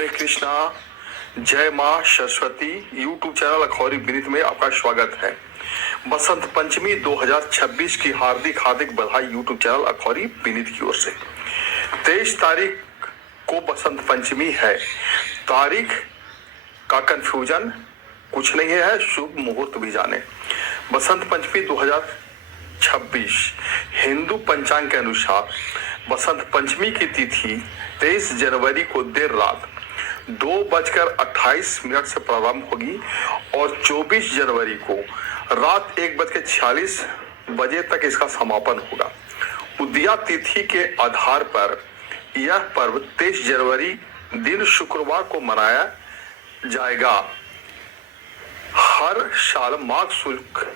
हरे कृष्णा। जय माँ Saraswati. YouTube channel Akhouri Vineet में आपका स्वागत है। बसंत पंचमी 2026 की हार्दिक बधाई यूट्यूब चैनल अखौरी विनीत की ओर से। 23 तारीख को बसंत पंचमी है। तारीख का कंफ्यूजन कुछ नहीं है, शुभ मुहूर्त भी जाने। बसंत पंचमी 2026 हिंदू पंचांग के अनुसार बसंत पंचमी की तिथि 23 जनवरी को देर रात 2:28 से प्रारंभ होगी और 24 जनवरी को रात 1:46 तक इसका समापन होगा। उदया तिथि के आधार पर यह पर्व 23 जनवरी दिन शुक्रवार को मनाया जाएगा। हर साल माघ शुक्ल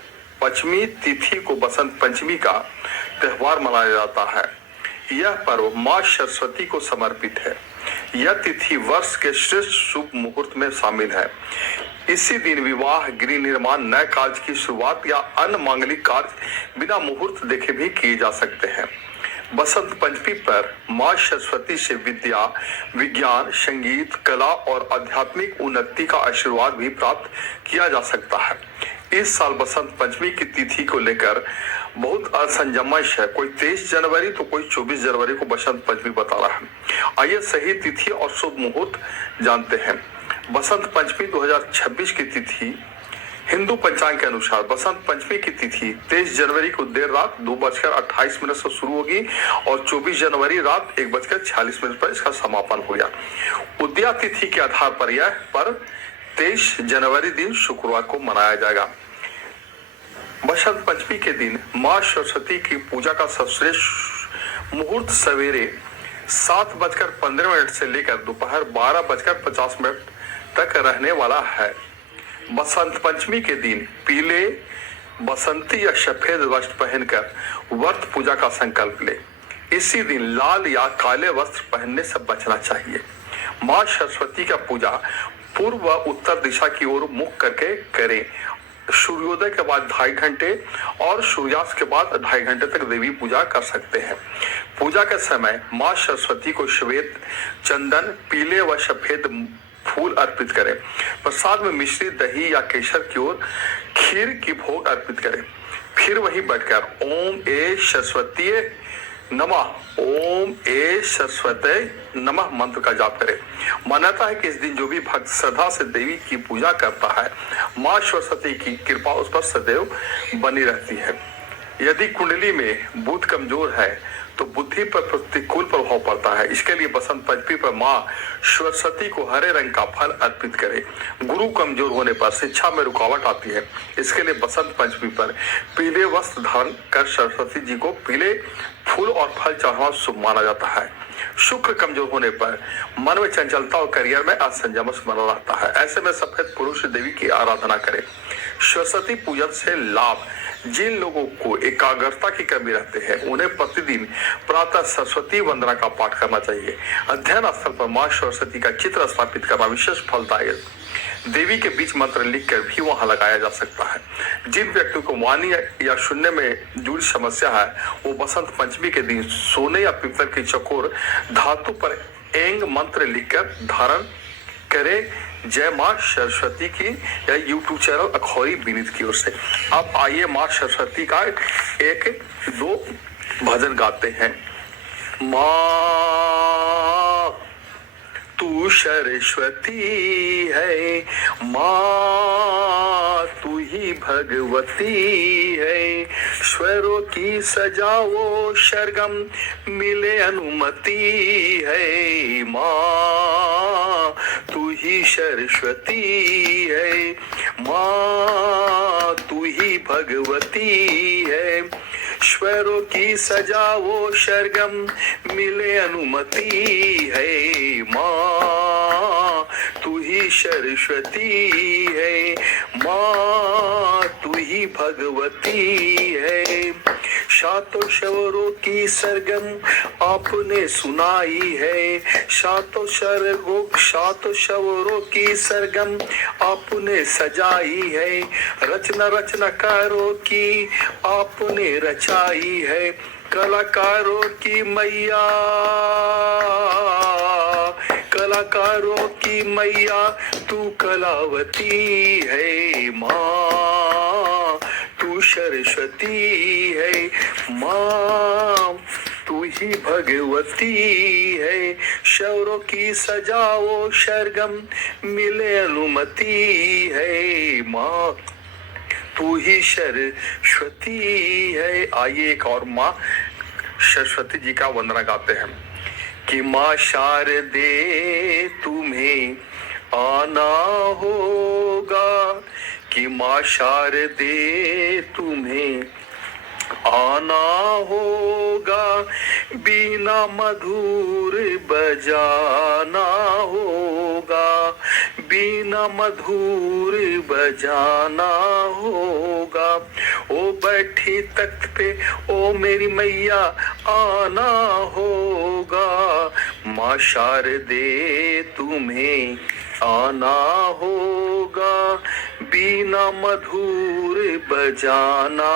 पंचमी तिथि को बसंत पंचमी का त्योहार मनाया जाता है। यह पर्व माँ सरस्वती को समर्पित है। यह तिथि वर्ष के श्रेष्ठ शुभ मुहूर्त में शामिल है। इसी दिन विवाह, गृह निर्माण, नए कार्य की शुरुआत या अन्य मांगलिक कार्य बिना मुहूर्त देखे भी किए जा सकते हैं। बसंत पंचमी पर माँ सरस्वती से विद्या, विज्ञान, संगीत, कला और आध्यात्मिक उन्नति का आशीर्वाद भी प्राप्त किया जा सकता है। इस साल बसंत पंचमी की तिथि को लेकर बहुत असमंजस है। कोई 23 जनवरी तो कोई 24 जनवरी को बसंत पंचमी बता रहा है। आइए सही तिथि और शुभ मुहूर्त जानते हैं। बसंत पंचमी 2026 की तिथि हिंदू पंचांग के अनुसार बसंत पंचमी की तिथि 23 जनवरी को देर रात 2:28 से शुरू होगी और 24 जनवरी रात 1:46 पर इसका समापन हो गया। उदया तिथि के आधार पर यह पर्व 23 जनवरी दिन शुक्रवार को मनाया जाएगा। बसंत पंचमी के दिन माँ सरस्वती की पूजा का सर्वश्रेष्ठ मुहूर्त सवेरे 7:15 से लेकर दोपहर 12:50 तक रहने वाला है। बसंत पंचमी के दिन पीले, बसंती या सफेद वस्त्र पहनकर व्रत पूजा का संकल्प ले। इसी दिन लाल या काले वस्त्र पहनने से बचना चाहिए। माँ सरस्वती का पूजा पूर्व व उत्तर दिशा की ओर मुख करके करें। सूर्योदय के बाद 2.5 घंटे और सूर्यास्त के बाद 2.5 घंटे तक देवी पूजा कर सकते हैं। पूजा के समय माँ सरस्वती को श्वेत, चंदन, पीले व सफेद फूल अर्पित करें। प्रसाद में मिश्री, दही या केसर की ओर खीर की भोग अर्पित करें। फिर वहीं बैठकर ओम ए सरस्वती नमः, ओम ए सरस्वती नमः मंत्र का जाप करें। मान्यता है कि इस दिन जो भी भक्त श्रद्धा से देवी की पूजा करता है, माँ सरस्वती की कृपा उस पर सदैव बनी रहती है। यदि कुंडली में बुध कमजोर है तो बुद्धि पर प्रतिकूल प्रभाव पड़ता है। इसके लिए बसंत पंचमी पर माँ सरस्वती को हरे रंग का फल अर्पित करें। गुरु कमजोर होने पर शिक्षा में रुकावट आती है। इसके लिए बसंत पंचमी पर पीले वस्त्र धारण कर सरस्वती जी को पीले फूल और फल चढ़ाना शुभ माना जाता है। शुक्र कमजोर होने पर मन में चंचलता और करियर में असमंजस बना रहता है। ऐसे में सफेद पुरुष देवी की आराधना करें। सरस्वती पूजन से लाभ: जिन लोगों को एकाग्रता की कमी रहते हैं उन्हें प्रतिदिन प्रातः सरस्वती वंदना का पाठ करना चाहिए। अध्ययन स्थल पर माँ सरस्वती का चित्र स्थापित करना विशेष फलदायक। देवी के बीच मंत्र लिखकर भी वहां लगाया जा सकता है। जिन व्यक्तियों को वाणी या सुनने में जुड़ी समस्या है वो बसंत पंचमी के दिन सोने या पीतल की चकोर धातु पर एंग मंत्र लिखकर धारण करें। जय माँ सरस्वती की या यूट्यूब चैनल अखौरी विनीत की ओर से। अब आइए माँ सरस्वती का एक दो भजन गाते हैं। माँ तू सरस्वती है, माँ तू ही भगवती है। स्वरों की सजाओ सरगम मिले अनुमति है। माँ तू ही सरस्वती है, माँ तू ही भगवती है। स्वरों की सजाओ सरगम मिले अनुमति है। माँ तू ही सरस्वती है, माँ तू ही भगवती है। सातों स्वरों की सरगम आपने सुनाई है। सातों स्वरों की सरगम आपने सजाई है। रचना करो की आपने रचाई है। कलाकारों की मैया कलाकारों की मैया तू कलावती है माँ, तू सरस्वती है माँ, तू ही भगवती है। शौरों की सजाओ सरगम मिले अनुमति है माँ, तू ही सरस्वती है। आइए एक और माँ सरस्वती जी का वंदना गाते हैं कि माँ शारदे तुम्हें आना होगा, कि माँ शारदे तुम्हें आना होगा, बीना मधुर बजाना होगा, बीना मधुर बजाना होगा। ओ बैठी तख्त पे ओ मेरी मैया आना होगा, माँ शारदे तुम्हें आना होगा, बीना मधुर बजाना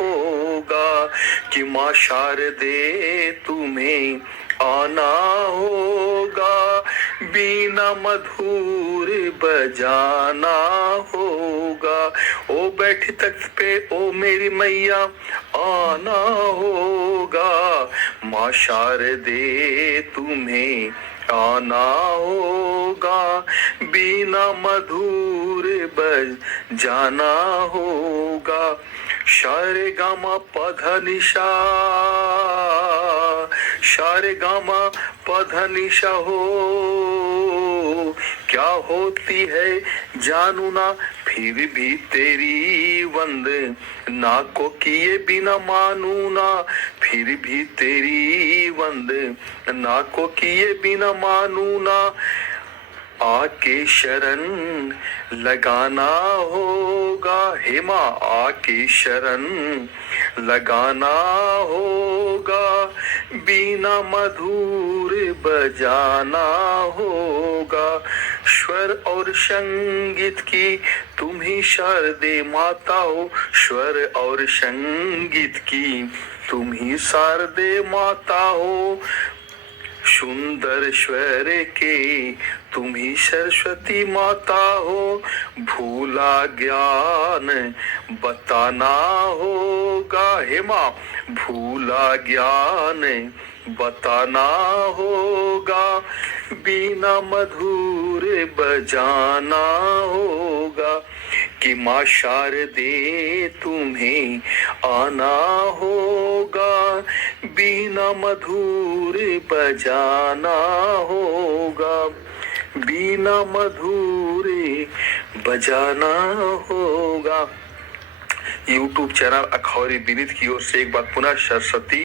होगा, कि माँ शारदे तुम्हें आना होगा, बीना मधुर बजाना होगा। ओ बैठी तख्त पे ओ मेरी मैया आना होगा, माँ शारदे तुम्हें आना होगा, बीना मधुर बजाना होगा। शारे गामा पधा निशा, शारे गामा पधा निशा हो, क्या होती है जानू ना, फिर भी तेरी वंदना को किए बिना मानू ना, फिर भी तेरी वंदना को किए बिना मानू ना। आके शरण लगाना होगा, हे माँ आके शरण लगाना होगा, बीना मधुर बजाना होगा। स्वर और संगीत की तुम ही शारदे माता हो, स्वर और संगीत की तुम ही शारदे माता हो। सुंदर स्वर के तुम ही सरस्वती माता हो, भूला ज्ञान बताना होगा, हे माँ भूला ज्ञान बताना होगा, बीना मधुर बजाना होगा, कि माँ शारदे तुम्हें आना होगा, बीना मधुर बजाना होगा, बीना मधुर बजाना होगा। YouTube चैनल अखौरी विनीत की ओर से एक बार पुनः सरस्वती